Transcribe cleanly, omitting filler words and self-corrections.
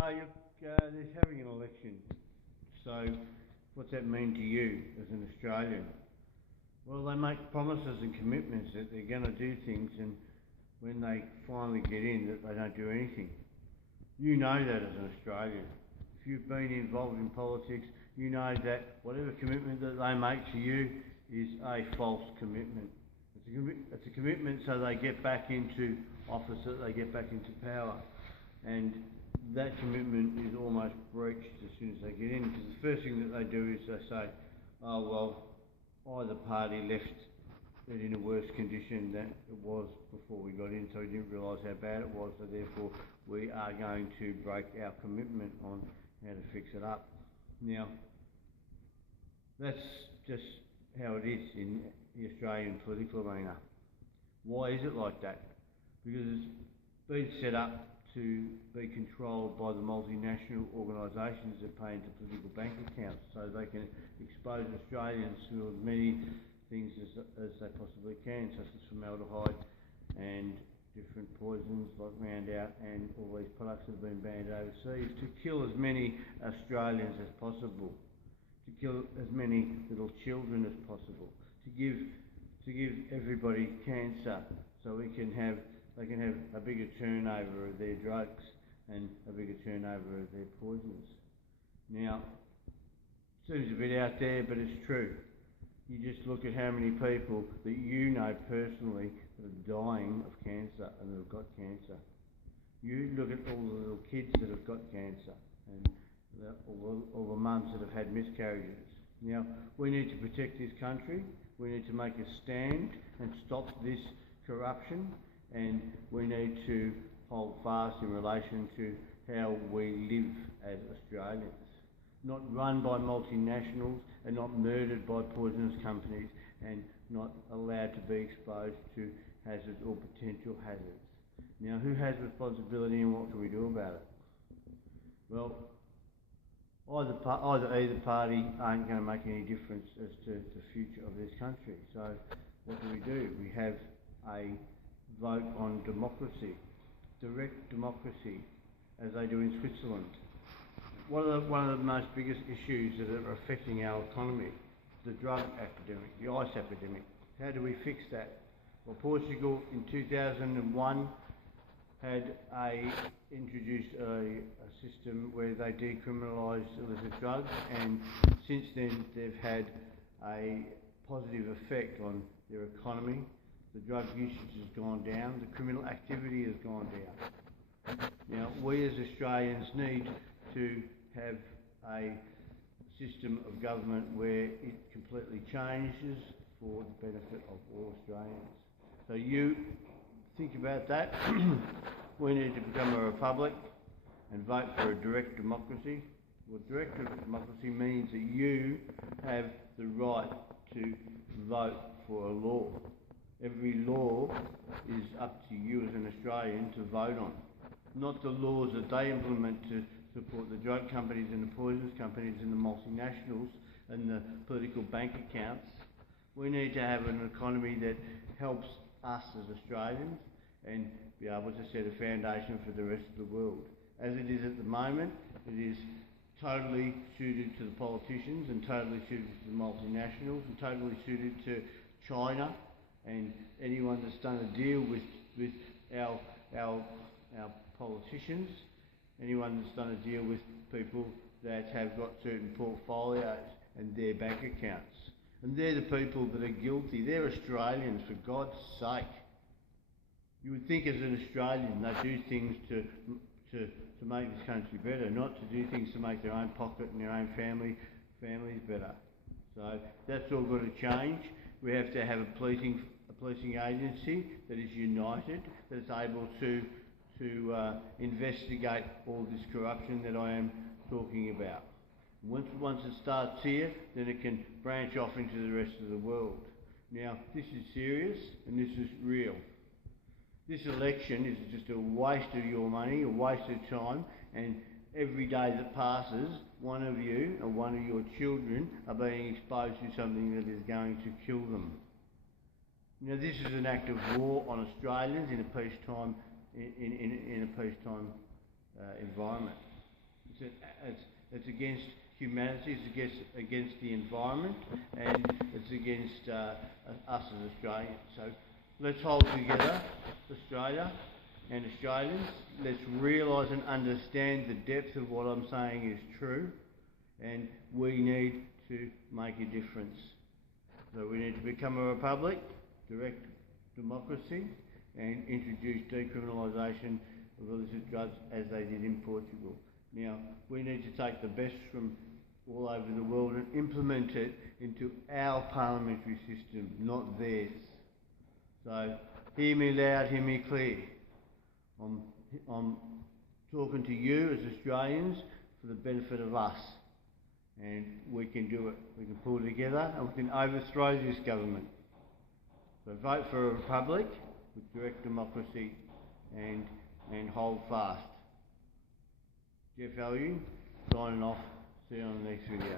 There's having an election. So, what's that mean to you as an Australian? Well, they make promises and commitments that they're going to do things, and when they finally get in, that they don't do anything. You know that as an Australian. If you've been involved in politics, you know that whatever commitment that they make to you is a false commitment. It's a commitment so they get back into office, that they get back into power. And that commitment is almost breached as soon as they get in, because the first thing that they do is they say, oh well, either party left it in a worse condition than it was before we got in, so we didn't realise how bad it was, so therefore we are going to break our commitment on how to fix it up. Now, that's just how it is in the Australian political arena. Why is it like that? Because it's been set up to be controlled by the multinational organisations that pay into political bank accounts, so they can expose Australians to as many things as they possibly can, such as formaldehyde and different poisons like Roundout and all these products that have been banned overseas, to kill as many Australians as possible, to kill as many little children as possible, to give everybody cancer, so they can have a bigger turnover of their drugs and a bigger turnover of their poisons. Now, it seems a bit out there, but it's true. You just look at how many people that you know personally that are dying of cancer and that have got cancer. You look at all the little kids that have got cancer and all the mums that have had miscarriages. Now, we need to protect this country. We need to make a stand and stop this corruption, and we need to hold fast in relation to how we live as Australians. Not run by multinationals and not murdered by poisonous companies and not allowed to be exposed to hazards or potential hazards. Now, who has responsibility and what can we do about it? Well, either party aren't going to make any difference as to the future of this country. So what do? We have a vote on democracy, direct democracy, as they do in Switzerland. One of the most biggest issues that are affecting our economy, the drug epidemic, the ice epidemic. How do we fix that? Well, Portugal in 2001 had introduced a system where they decriminalised illicit drugs, and since then they've had a positive effect on their economy. The drug usage has gone down, the criminal activity has gone down. Now, we as Australians need to have a system of government where it completely changes for the benefit of all Australians. So you think about that. We need to become a republic and vote for a direct democracy. Well, direct democracy means that you have the right to vote for a law. Every law is up to you as an Australian to vote on, not the laws that they implement to support the drug companies and the poisons companies and the multinationals and the political bank accounts. We need to have an economy that helps us as Australians and be able to set a foundation for the rest of the world. As it is at the moment, it is totally suited to the politicians and totally suited to the multinationals and totally suited to China and anyone that's done a deal with our politicians, anyone that's done a deal with people that have got certain portfolios and their bank accounts. And they're the people that are guilty. They're Australians, for God's sake. You would think as an Australian they do things to make this country better, not to do things to make their own pocket and their own families better. So that's all got to change. We have to have a policing agency that is united, that is able to investigate all this corruption that I am talking about. Once it starts here, then it can branch off into the rest of the world. Now, this is serious and this is real. This election is just a waste of your money, a waste of time, and every day that passes, one of you or one of your children are being exposed to something that is going to kill them. Now, this is an act of war on Australians in a peacetime environment. it's against humanity, it's against the environment, and it's against us as Australians. So let's hold together, Australia and Australians. Let's realise and understand the depth of what I'm saying is true, and we need to make a difference. So we need to become a republic, direct democracy, and introduce decriminalisation of illicit drugs as they did in Portugal. Now, we need to take the best from all over the world and implement it into our parliamentary system, not theirs. So, hear me loud, hear me clear. I'm talking to you as Australians for the benefit of us. And we can do it. We can pull together and we can overthrow this government. So vote for a republic with direct democracy and hold fast. Jeff Ellul, signing off. See you on the next video.